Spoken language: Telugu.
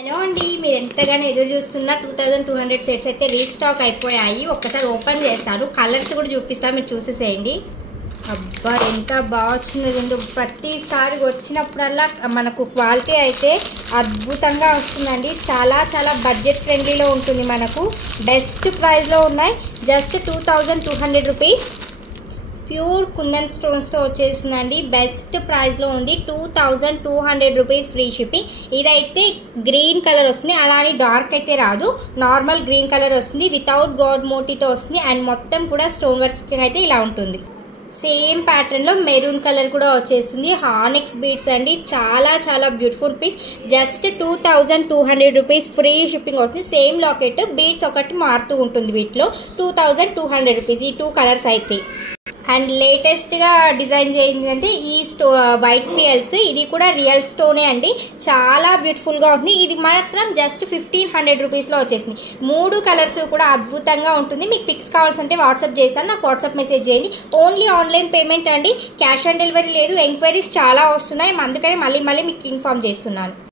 హలో అండి, మీరు ఎంతగానో ఎదురు చూస్తున్న 2200 సెట్స్ అయితే రీస్టాక్ అయిపోయాయి. ఒక్కసారి ఓపెన్ చేస్తాను, కలర్స్ కూడా చూపిస్తాను, మీరు చూసేసేయండి. అబ్బా ఎంత బాగా వచ్చిందో. ప్రతిసారి వచ్చినప్పుడల్లా మనకు క్వాలిటీ అయితే అద్భుతంగా వస్తుందండి. చాలా చాలా బడ్జెట్ ఫ్రెండ్లీలో ఉంటుంది, మనకు బెస్ట్ ప్రైస్లో ఉన్నాయి. Just 2200 rupees. ప్యూర్ కుందన్ స్టోన్స్తో వచ్చేసిందండి. బెస్ట్ ప్రైస్లో ఉంది. 2200 రూపీస్ ఫ్రీ షిప్పింగ్. ఇదైతే గ్రీన్ కలర్ వస్తుంది, అలానే డార్క్ అయితే రాదు, నార్మల్ గ్రీన్ కలర్ వస్తుంది. వితౌట్ గాడ్ మోటీతో వస్తుంది అండ్ మొత్తం కూడా స్టోన్ వర్క్ అయితే ఇలా ఉంటుంది. సేమ్ ప్యాటర్న్ లో మెరూన్ కలర్ కూడా వచ్చేసింది. హానెక్స్ బీడ్స్ అండి, చాలా చాలా beautiful piece. Just 2200 rupees free shipping అవుతుంది. సేమ్ లాకెట్, బీడ్స్ ఒకటి మారుతూ ఉంటుంది వీటిలో. 2200 రూపీస్ ఈ 2 కలర్స్ అయితే. అండ్ లేటెస్ట్ గా డిజైన్ చేయిందంటే ఈ వైట్ పియల్స్, ఇది కూడా రియల్ స్టోనే అండి. చాలా బ్యూటిఫుల్ గా ఉంటుంది. ఇది మాత్రం జస్ట్ 1500 రూపీస్ లో వచ్చేసింది. 3 కలర్స్ కూడా అద్భుతంగా ఉంటుంది. మీకు పిక్స్ కావాల్సింటే వాట్సాప్ చేస్తాను, నాకు వాట్సాప్ మెసేజ్ చేయండి. ఓన్లీ ఆన్లైన్ పేమెంట్ అండి, క్యాష్ ఆన్ డెలివరీ లేదు. ఎంక్వైరీస్ చాలా వస్తున్నాయి, అందుకని మళ్ళీ మీకు ఇన్ఫార్మ్ చేస్తున్నాను.